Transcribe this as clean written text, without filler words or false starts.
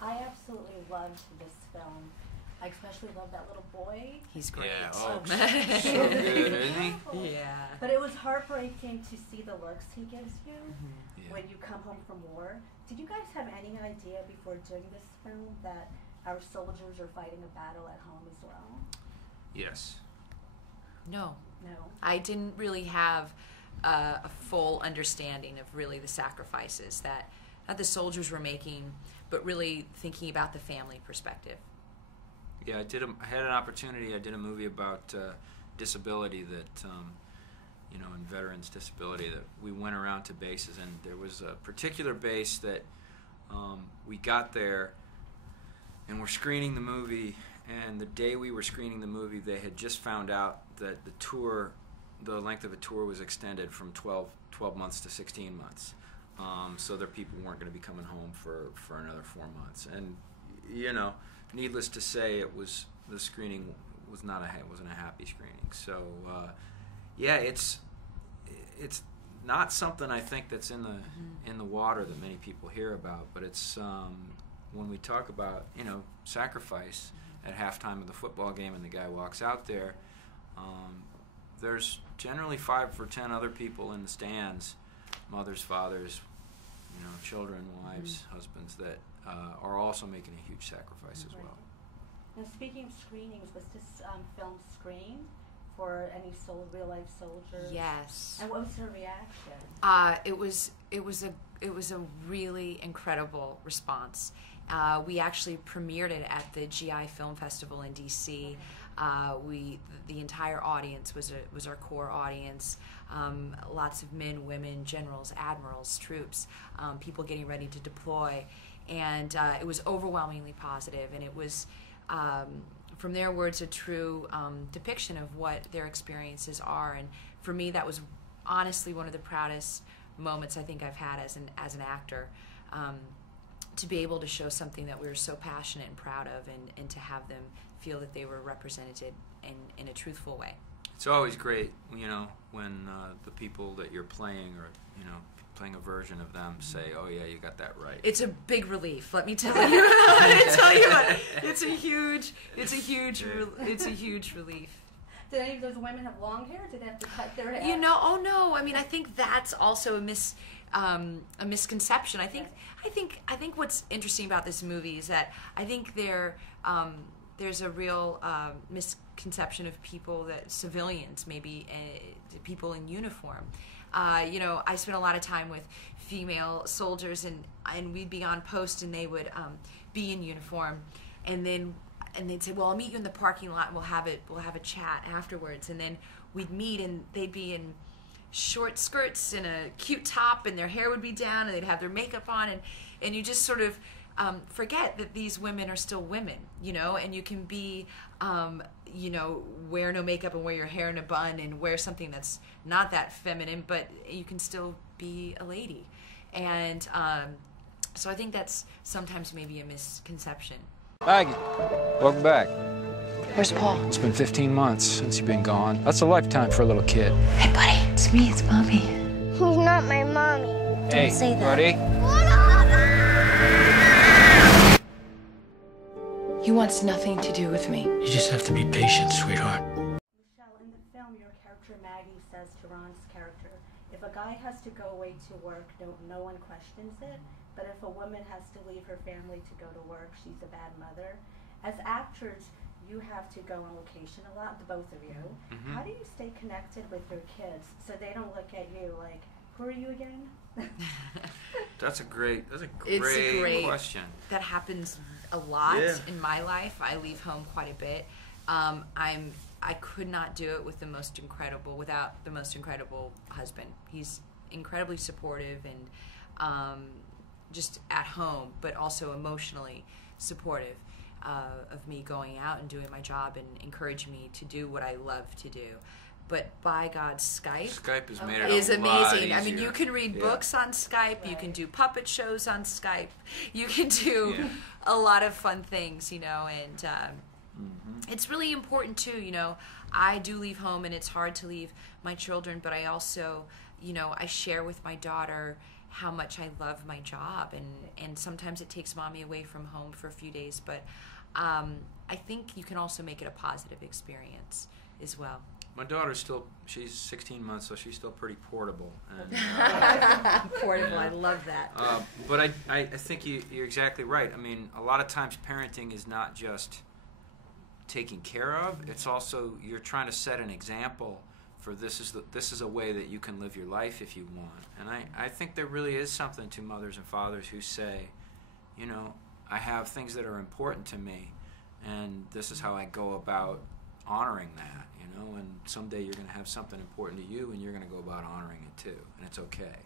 I absolutely loved this film. I especially love that little boy. He's great. Yeah, oh, so good, isn't he? Yeah. But it was heartbreaking to see the looks he gives you Yeah. when you come home from war. Did you guys have any idea before doing this film that our soldiers are fighting a battle at home as well? Yes. No. No. I didn't really have a full understanding of really the sacrifices that the soldiers were making, but really thinking about the family perspective. Yeah, I had an opportunity. I did a movie about disability that, you know, and veterans' disability, that we went around to bases, and there was a particular base that we got there, and we're screening the movie, and the day we were screening the movie, they had just found out that the length of the tour was extended from 12 months to 16 months. So their people weren't going to be coming home for another 4 months. And, you know, needless to say, the screening wasn't a happy screening. So, yeah, it's not something I think that's in the water that many people hear about, but it's when we talk about, you know, sacrifice at halftime of the football game and the guy walks out there, there's generally 5 or 10 other people in the stands, mothers, fathers, you know, children, wives, husbands, that are also making a huge sacrifice as well. Now, speaking of screenings, was this film screened for any real-life soldiers? Yes. And what was her reaction? It was a really incredible response. We actually premiered it at the GI Film Festival in DC. The entire audience was our core audience. Lots of men, women, generals, admirals, troops, people getting ready to deploy, and it was overwhelmingly positive. And it was, from their words, a true depiction of what their experiences are. And for me, that was honestly one of the proudest moments I think I've had as an actor. To be able to show something that we were so passionate and proud of, and to have them feel that they were represented in a truthful way. It's always great, you know, when the people that you're playing, or, you know, playing a version of them, say, "Oh yeah, you got that right." It's a big relief. Let me tell you. Let me tell you what. It's a huge relief. Did any of those women have long hair? Did they have to cut their hair? You know, oh no. I mean, I think that's also a misconception. I think what's interesting about this movie is that I think there's a real misconception of people, that civilians, maybe people in uniform. You know, I spent a lot of time with female soldiers, and we'd be on post, and they would be in uniform, and they'd say, "Well, I'll meet you in the parking lot, and we'll have a chat afterwards." And then we'd meet, and they'd be in short skirts and a cute top, and their hair would be down, and they'd have their makeup on, and you just sort of forget that these women are still women, you know, and you can be, you know, wear no makeup and wear your hair in a bun and wear something that's not that feminine, but you can still be a lady. And so I think that's sometimes maybe a misconception. Maggie, welcome back. Where's Paul? It's been 15 months since you've been gone. That's a lifetime for a little kid. Hey, buddy. It's me. It's Mommy. He's not my mommy. Hey, say that. buddy. He wants nothing to do with me. You just have to be patient, sweetheart. Michelle, in the film, your character Maggie says to Ron's character, "If a guy has to go away to work, no one questions it. But if a woman has to leave her family to go to work, she's a bad mother." As actors, you have to go on location a lot, the both of you. How do you stay connected with your kids so they don't look at you like, "Who are you again?" That's a great question. That happens a lot in my life. I leave home quite a bit. I could not do it without the most incredible husband. He's incredibly supportive and just at home, but also emotionally supportive of me going out and doing my job, and encouraging me to do what I love to do. But by God, Skype has made it is a lot amazing. easier. I mean, you can read books on Skype. Right. You can do puppet shows on Skype. You can do a lot of fun things, you know, and it's really important too. You know, I do leave home, and it's hard to leave my children, but I also, you know, I share with my daughter how much I love my job, and sometimes it takes mommy away from home for a few days, but I think you can also make it a positive experience as well. My daughter's she's 16 months, so she's still pretty portable. And, Portable, yeah. I love that. But I think you're exactly right. I mean, a lot of times parenting is not just taking care of, it's also you're trying to set an example for this is a way that you can live your life if you want. And I think there really is something to mothers and fathers who say, you know, I have things that are important to me, and this is how I go about honoring that, you know, and someday you're going to have something important to you, and you're going to go about honoring it too, and it's okay.